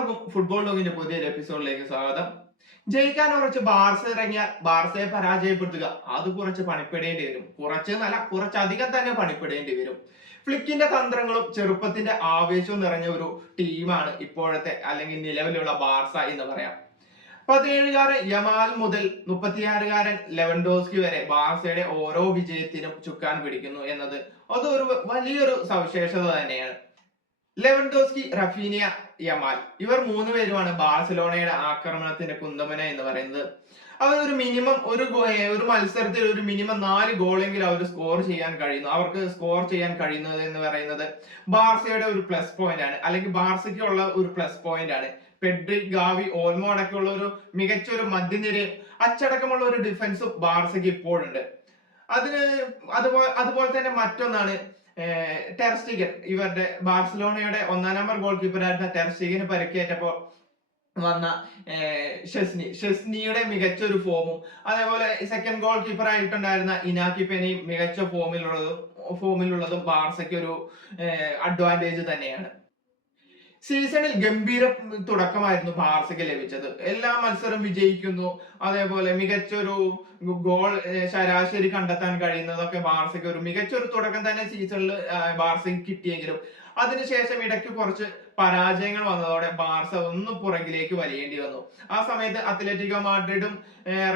എല്ലാവർക്കും ഫുട്ബോൾ ലോകിന്റെ പുതിയൊരു എപ്പിസോഡിലേക്ക് സ്വാഗതം. ജയിക്കാൻ കുറച്ച് ബാർസ ഇറങ്ങിയാൽ ബാർസയെ പരാജയപ്പെടുത്തുക അത് കുറച്ച് പണിപ്പെടേണ്ടി വരും. കുറച്ച് നല്ല കുറച്ചധികം തന്നെ പണിപ്പെടേണ്ടി വരും. ഫ്ലിക്കിന്റെ തന്ത്രങ്ങളും ചെറുപ്പത്തിന്റെ ആവേശവും നിറഞ്ഞ ഒരു ടീമാണ് ഇപ്പോഴത്തെ അല്ലെങ്കിൽ നിലവിലുള്ള ബാർസ എന്ന് പറയാം. 17കാരൻ യമാൽ മുതൽ 36കാരൻ ലെവൻഡോസ്കി വരെ ബാർസയുടെ ഓരോ വിജയത്തിനും ചുക്കാൻ പിടിക്കുന്നു എന്നത് അതൊരു വലിയൊരു സവിശേഷത തന്നെയാണ്. ലെവൻഡോസ്കി, റഫീനിയ, യമാൽ ഇവർ മൂന്നുപേരുമാണ് ബാഴ്സലോണയുടെ ആക്രമണത്തിന്റെ കുന്തമന എന്ന് പറയുന്നത്. അവർ ഒരു മിനിമം ഒരു മത്സരത്തിൽ ഒരു മിനിമം 4 ഗോളെങ്കിലും അവർ സ്കോർ ചെയ്യാൻ കഴിയുന്നു. അവർക്ക് സ്കോർ ചെയ്യാൻ കഴിയുന്നത് എന്ന് പറയുന്നത് ബാർസയുടെ ഒരു പ്ലസ് പോയിന്റ് ആണ്, അല്ലെങ്കിൽ ബാർസയ്ക്കുള്ള ഒരു പ്ലസ് പോയിന്റ് ആണ്. പെഡ്രി, ഗാവി, ഓൾമോ അടക്കമുള്ള ഒരു മികച്ച ഒരു മധ്യനിരയും അച്ചടക്കമുള്ള ഒരു ഡിഫൻസും ബാർസയ്ക്ക് ഇപ്പോഴുണ്ട്. അതുപോലെ തന്നെ മറ്റൊന്നാണ് ടെർസ്റ്റീഗൻ. ഇവരുടെ ബാർസലോണയുടെ 1-ാം നമ്പർ ഗോൾ കീപ്പറായിരുന്ന ടെർസ്റ്റീഗന് പരിക്കേറ്റപ്പോൾ വന്ന ഷെസ്നിയുടെ മികച്ച ഒരു ഫോമും, അതേപോലെ സെക്കൻഡ് ഗോൾ കീപ്പർ ആയിട്ടുണ്ടായിരുന്ന ഇനാക്കി പെനയും മികച്ച ഫോമിലുള്ളതും ബാർസയ്ക്ക് ഒരു അഡ്വാൻറ്റേജ് തന്നെയാണ്. സീസണിൽ ഗംഭീര തുടക്കമായിരുന്നു ബാർസയ്ക്ക് ലഭിച്ചത്. എല്ലാ മത്സരം വിജയിക്കുന്നു, അതേപോലെ മികച്ചൊരു ഗോൾ ശരാശരി കണ്ടെത്താൻ കഴിയുന്നതൊക്കെ ബാർസയ്ക്ക് ഒരു മികച്ചൊരു തുടക്കം തന്നെ സീസണിൽ ബാർസയ്ക്ക് കിട്ടിയെങ്കിലും അതിനുശേഷം ഇടയ്ക്ക് കുറച്ച് പരാജയങ്ങൾ വന്നതോടെ ബാർസ ഒന്ന് പുറകിലേക്ക് വലിയേണ്ടി വന്നു. ആ സമയത്ത് അത്ലറ്റിക്കോ മാഡ്രിഡും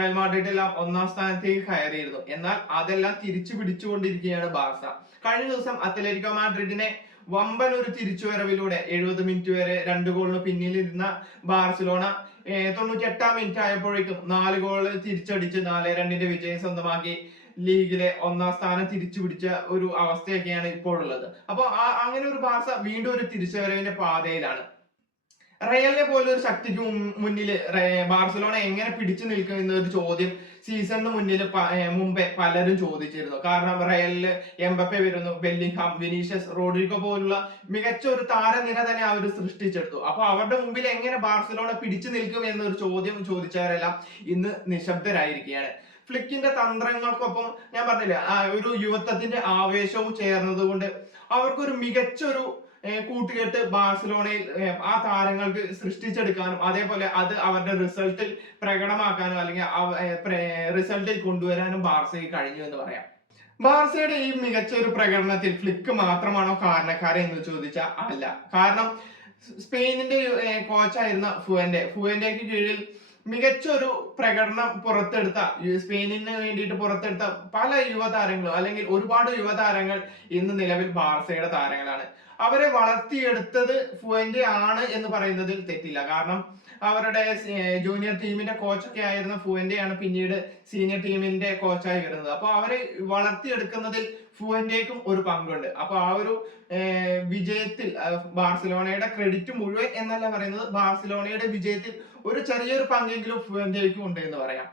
റയൽ മാഡ്രിഡും എല്ലാം 1-ാം സ്ഥാനത്തേക്ക് കയറിയിരുന്നു. എന്നാൽ അതെല്ലാം തിരിച്ചു പിടിച്ചുകൊണ്ടിരിക്കുകയാണ് ബാർസ. കഴിഞ്ഞ ദിവസം അത്ലറ്റിക്കോ മാഡ്രിഡിനെ വമ്പൻ ഒരു തിരിച്ചുവരവിലൂടെ 70 മിനിറ്റ് വരെ 2 ഗോളിന് പിന്നിലിരുന്ന ബാർസലോണ 98-ാം മിനിറ്റ് ആയപ്പോഴേക്കും 4 ഗോൾ തിരിച്ചടിച്ച് 4-2 വിജയം സ്വന്തമാക്കി ലീഗിലെ 1-ാം സ്ഥാനം തിരിച്ചു പിടിച്ച ഒരു അവസ്ഥയൊക്കെയാണ് ഇപ്പോഴുള്ളത്. അപ്പൊ അങ്ങനെ ഒരു ബാർസ വീണ്ടും ഒരു തിരിച്ചുവരവിന്റെ പാതയിലാണ്. റയലിനെ പോലെ ഒരു ശക്തിക്ക് മുന്നിൽ ബാർസലോണ എങ്ങനെ പിടിച്ചു നിൽക്കും എന്നൊരു ചോദ്യം സീസണിന് മുമ്പേ പലരും ചോദിച്ചിരുന്നു. കാരണം റയലില് എംബപ്പെ വരുന്നു, ബെല്ലിംഗ്ഹാം, വിനീഷ്യസ്, റോഡ്രിഗോ പോലുള്ള മികച്ച ഒരു താരനിര തന്നെ അവർ സൃഷ്ടിച്ചെടുത്തു. അപ്പൊ അവരുടെ മുമ്പിൽ എങ്ങനെ ബാർസലോണ പിടിച്ചു നിൽക്കും എന്നൊരു ചോദ്യം ചോദിച്ചവരെല്ലാം ഇന്ന് നിശബ്ദരായിരിക്കുകയാണ്. ഫ്ലിക്കിന്റെ തന്ത്രങ്ങൾക്കൊപ്പം ഞാൻ പറഞ്ഞില്ല, ഒരു യുവത്വത്തിന്റെ ആവേശവും ചേർന്നത് കൊണ്ട് അവർക്കൊരു മികച്ചൊരു കൂട്ടുകെട്ട് ബാർസലോണയിൽ ആ താരങ്ങൾക്ക് സൃഷ്ടിച്ചെടുക്കാനും അതേപോലെ അത് അവരുടെ റിസൾട്ടിൽ പ്രകടമാക്കാനും അല്ലെങ്കിൽ റിസൾട്ടിൽ കൊണ്ടുവരാനും ബാർസയ്ക്ക് കഴിഞ്ഞു എന്ന് പറയാം. ബാർസയുടെ ഈ മികച്ച ഒരു പ്രകടനത്തിൽ ഫ്ലിക്ക് മാത്രമാണോ കാരണക്കാരൻ എന്ന് ചോദിച്ചാൽ അല്ല. കാരണം സ്പെയിനിന്റെ കോച്ചായിരുന്ന ഫുവന്റെക്ക് കീഴിൽ മികച്ചൊരു പ്രകടനം സ്പെയിനിന് വേണ്ടിയിട്ട് പുറത്തെടുത്ത പല യുവതാരങ്ങളും അല്ലെങ്കിൽ ഒരുപാട് യുവതാരങ്ങൾ ഇന്ന് നിലവിൽ ബാർസയുടെ താരങ്ങളാണ്. അവരെ വളർത്തിയെടുത്തത് ഫുവന്റെ ആണ് എന്ന് പറയുന്നതിൽ തെറ്റില്ല. കാരണം അവരുടെ ജൂനിയർ ടീമിന്റെ കോച്ചൊക്കെ ആയിരുന്ന ഫുവന്റെയാണ് പിന്നീട് സീനിയർ ടീമിന്റെ കോച്ചായി വരുന്നത്. അപ്പൊ അവരെ വളർത്തിയെടുക്കുന്നതിൽ ഫുവന്റേക്കും ഒരു പങ്കുണ്ട്. അപ്പൊ ആ ഒരു വിജയത്തിൽ ബാർസലോണയുടെ ക്രെഡിറ്റ് മുഴുവൻ എന്നല്ല പറയുന്നത്, ബാർസലോണയുടെ വിജയത്തിൽ ഒരു ചെറിയൊരു പങ്കെങ്കിലും ഫുവന്റേക്കും ഉണ്ട് എന്ന് പറയാം.